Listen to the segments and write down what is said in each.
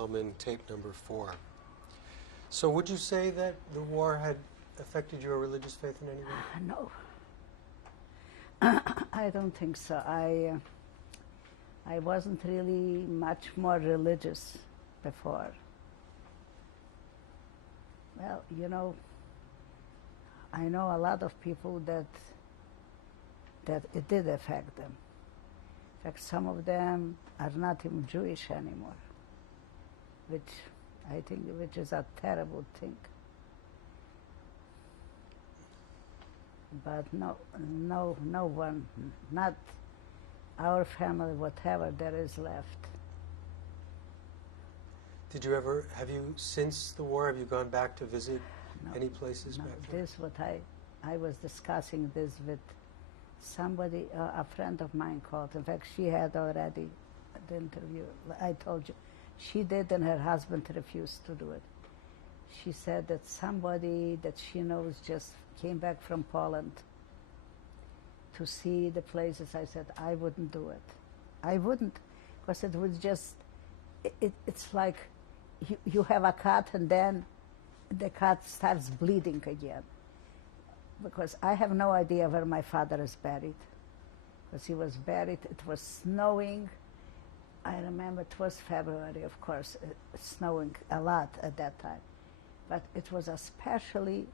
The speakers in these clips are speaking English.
Hellman, tape number 4. So would you say that the war had affected your religious faith in any way? No. I don't think so. I wasn't really much more religious before. Well, you know, I know a lot of people that it did affect them. In fact, some of them are not even Jewish anymore, which I think is a terrible thing. But no one, not our family, whatever there is left. Did you ever, since the war, have you gone back to visit any places back there? This what I was discussing this with somebody, a friend of mine called. In fact, she had already the interview. I told you, she did, and her husband refused to do it. She said that somebody that she knows just came back from Poland to see the places. I said, I wouldn't do it. I wouldn't, because it was just, it's like you have a cut and then the cut starts bleeding again. Because I have no idea where my father is buried. Because he was buried, it was snowing. I remember it was February, of course, snowing a lot at that time. But it was especially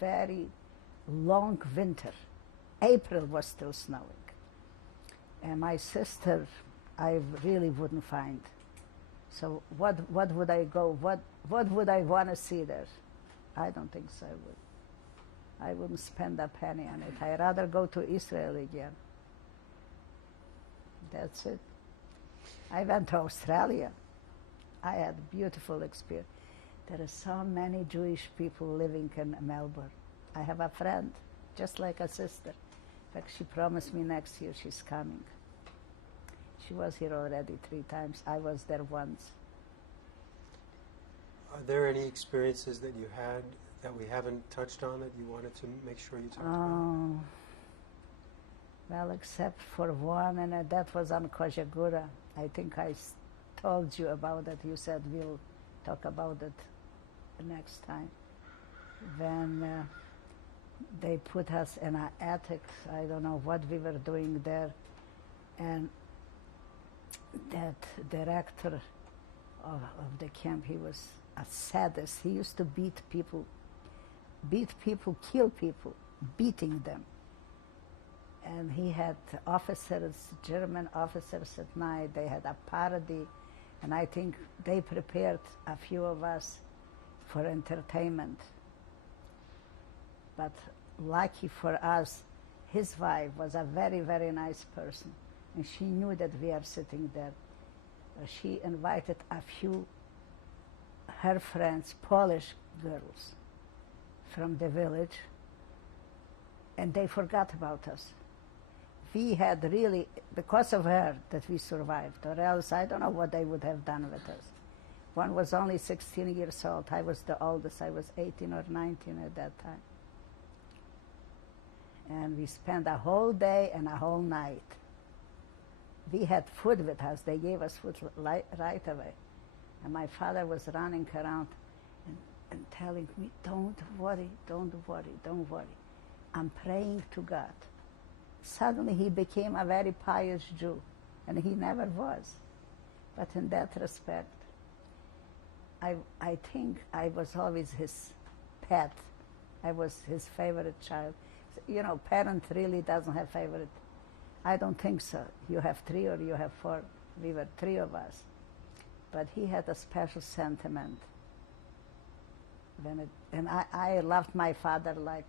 very long winter. April was still snowing. And my sister, I really wouldn't find. So what would I go, what would I want to see there? I don't think so I would. I wouldn't spend a penny on it. I'd rather go to Israel again. That's it. I went to Australia. I had a beautiful experience. There are so many Jewish people living in Melbourne. I have a friend, just like a sister. In fact, she promised me next year she's coming. She was here already 3 times. I was there once. Are there any experiences that you had that we haven't touched on that you wanted to make sure you talked about? Well, except for one, and that was on Kojagura. I think I told you about it. You said we'll talk about it next time. When they put us in an attic, I don't know what we were doing there, and that director of the camp, he was a sadist. He used to beat people, kill people, beating them. And he had officers, German officers at night. They had a party, and I think they prepared a few of us for entertainment. But lucky for us, his wife was a very, very nice person, and she knew that we are sitting there. She invited a few her friends, Polish girls from the village, and they forgot about us. We had really, because of her, that we survived, or else I don't know what they would have done with us. One was only 16 years old. I was the oldest. I was 18 or 19 at that time. And we spent a whole day and a whole night. We had food with us. They gave us food right away. And my father was running around and telling me, don't worry, don't worry, don't worry. I'm praying to God. Suddenly he became a very pious Jew, and he never was. But in that respect, I think I was always his pet. I was his favorite child. You know, parent really doesn't have favorite. I don't think so. You have 3 or you have 4. We were 3 of us. But he had a special sentiment. And I loved my father like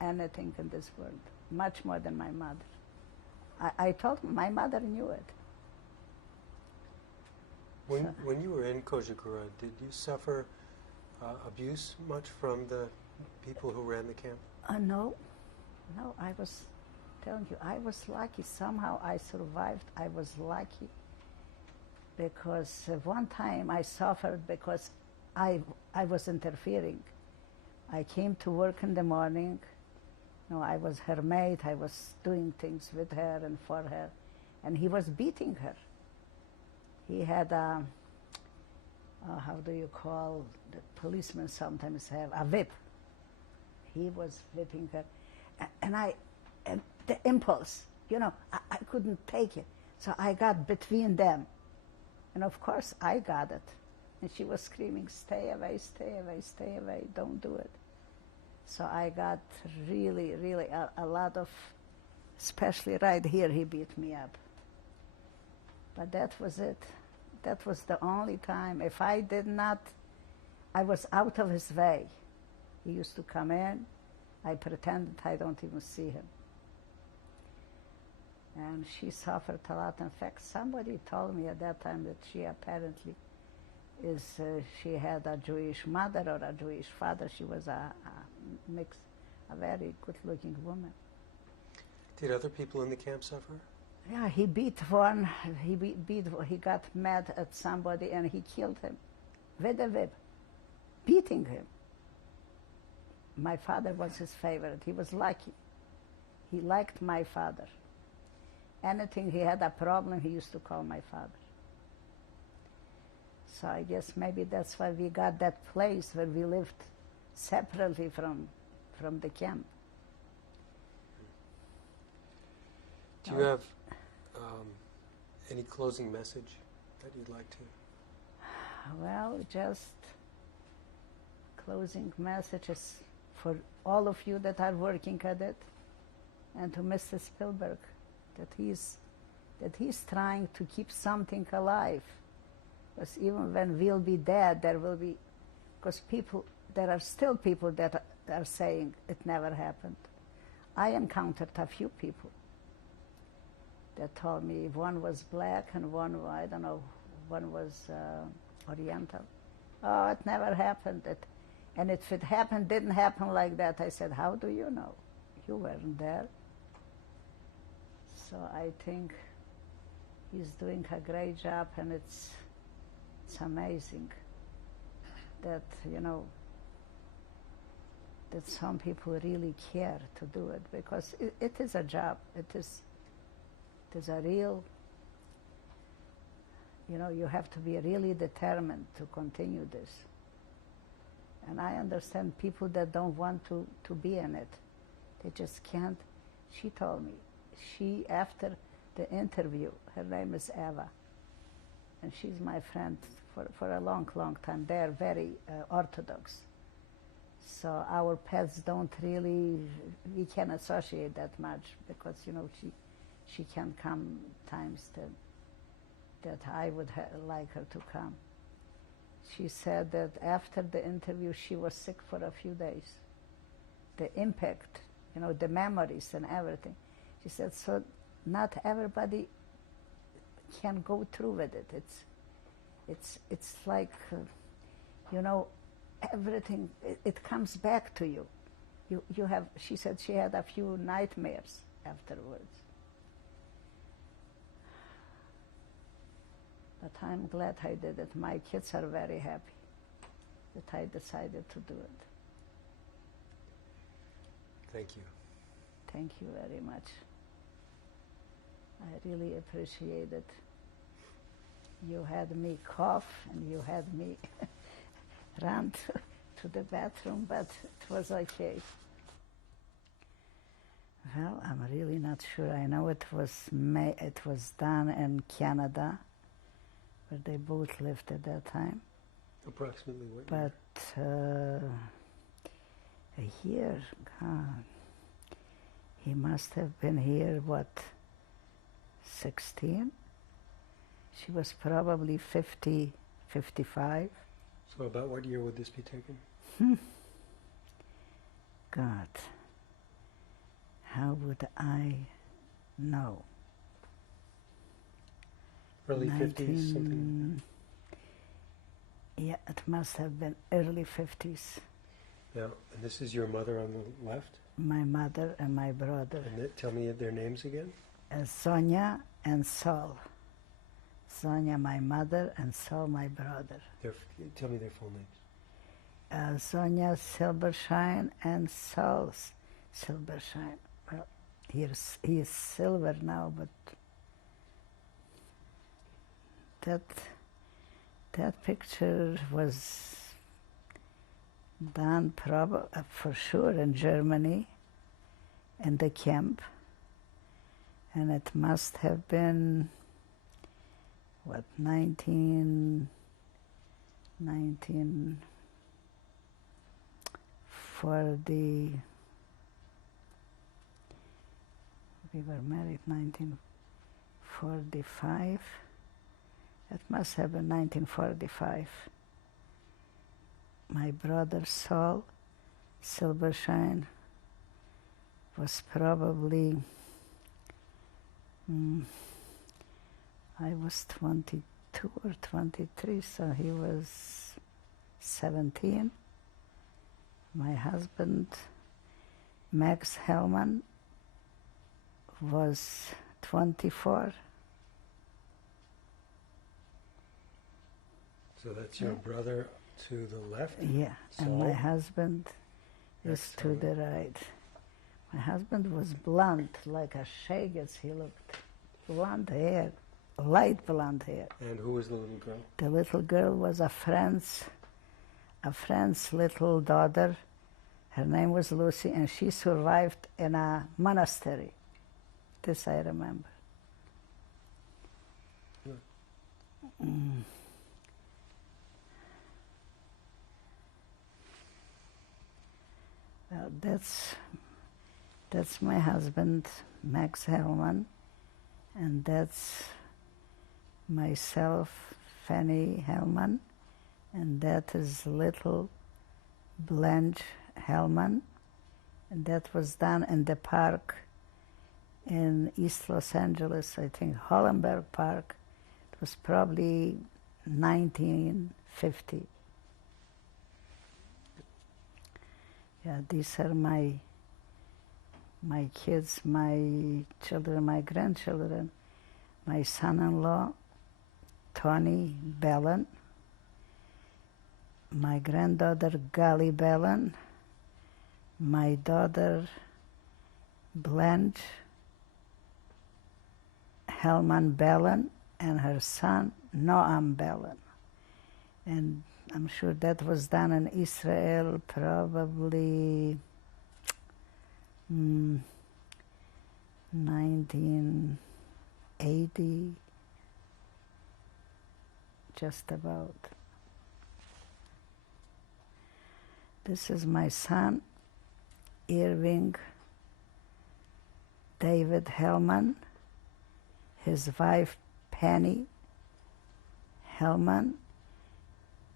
anything in this world, much more than my mother. I told him, my mother knew it. When you were in Kojagura, did you suffer abuse much from the people who ran the camp? No, I was telling you, I was lucky. Somehow I survived. I was lucky because one time I suffered because I was interfering. I came to work in the morning. I was her maid. I was doing things with her and for her, and he was beating her. He had how do you call, the policemen sometimes have a whip. He was whipping her. And the impulse, I couldn't take it. So I got between them. And of course I got it. And she was screaming, stay away, stay away, stay away, don't do it. So I got really, really a lot of, especially right here, he beat me up. But that was it. That was the only time. If I did not, I was out of his way. He used to come in. I pretended I don't even see him. And she suffered a lot. In fact, somebody told me at that time that she apparently she had a Jewish mother or a Jewish father. She was a very good-looking woman. Did other people in the camp suffer? Yeah, he beat one. He got mad at somebody and he killed him with a whip, beating him. My father was his favorite. He was lucky. He liked my father. Anything he had a problem, he used to call my father. So I guess maybe that's why we got that place where we lived separately from the camp. Do you have any closing message that you'd like to? Well, just closing messages for all of you that are working at it, and to Mr. Spielberg, that he's trying to keep something alive. Because even when we'll be dead, there will be, because there are still people that are saying it never happened. I encountered a few people that told me one was black and one, I don't know, one was Oriental. Oh, it never happened. And if it happened, didn't happen like that. I said, how do you know? You weren't there. So I think he's doing a great job, and it's amazing that, that some people really care to do it, because it is a job. It is a real, you have to be really determined to continue this. And I understand people that don't want to be in it. They just can't. She told me, after the interview, her name is Eva, and she's my friend for a long, long time. They're very Orthodox. So our pets don't really, we can't associate that much, because, she can come times that I would like her to come. She said that after the interview, she was sick for a few days. The impact, the memories and everything. She said, so not everybody can go through with it. It's like, everything, it comes back to you. You have, she said she had a few nightmares afterwards. But I'm glad I did it. My kids are very happy that I decided to do it. Thank you. Thank you very much. I really appreciate it. You had me cough and you had me run to the bathroom, but it was okay. Well, I'm really not sure. I know it was done in Canada, where they both lived at that time. Approximately what year? But here, God, he must have been here, 16? She was probably 50, 55. So about what year would this be taken? God, how would I know? Early 50s, something? Yeah, it must have been early 50s. Now, and this is your mother on the left? My mother and my brother. And tell me their names again? Sonia and Saul. Sonia, my mother, and Saul, my brother. Tell me their full names. Sonia Silbershine and Saul Silbershine. Well, he is silver That picture was done for sure in Germany, in the camp. And it must have been, 1940, we were married 1945. It must have been 1945. My brother Saul Silbershine was probably, I was 22 or 23, so he was 17. My husband, Max Hellman, was 24. So that's your brother to the left? Yeah, and Saul? my husband is That's to the right. My husband was blonde, like a Shagas. He looked blonde hair, light blonde hair. And who was the little girl? The little girl was a friend's little daughter. Her name was Lucy, and she survived in a monastery. This I remember. Good. Well, that's my husband, Max Hellman, and that's myself, Fannie Hellman, and that is little Blanche Hellman, and that was done in the park in East Los Angeles, I think Hollenberg Park. It was probably 1950. Yeah, these are my kids, my children, my grandchildren. My son-in-law, Tony Bellin. My granddaughter, Gali Bellin. My daughter, Blanche Hellman Bellin, and her son, Noam Bellin. And I'm sure that was done in Israel probably 1980, just about. This is my son, Irving David Hellman, his wife, Penny Hellman,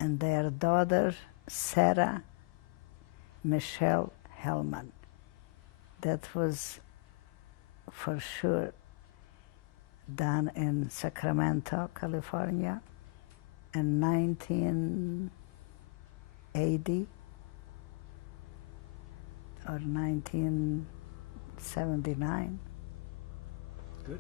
and their daughter, Sarah Michelle Hellman. That was for sure done in Sacramento, California in 1980 or 1979. Good.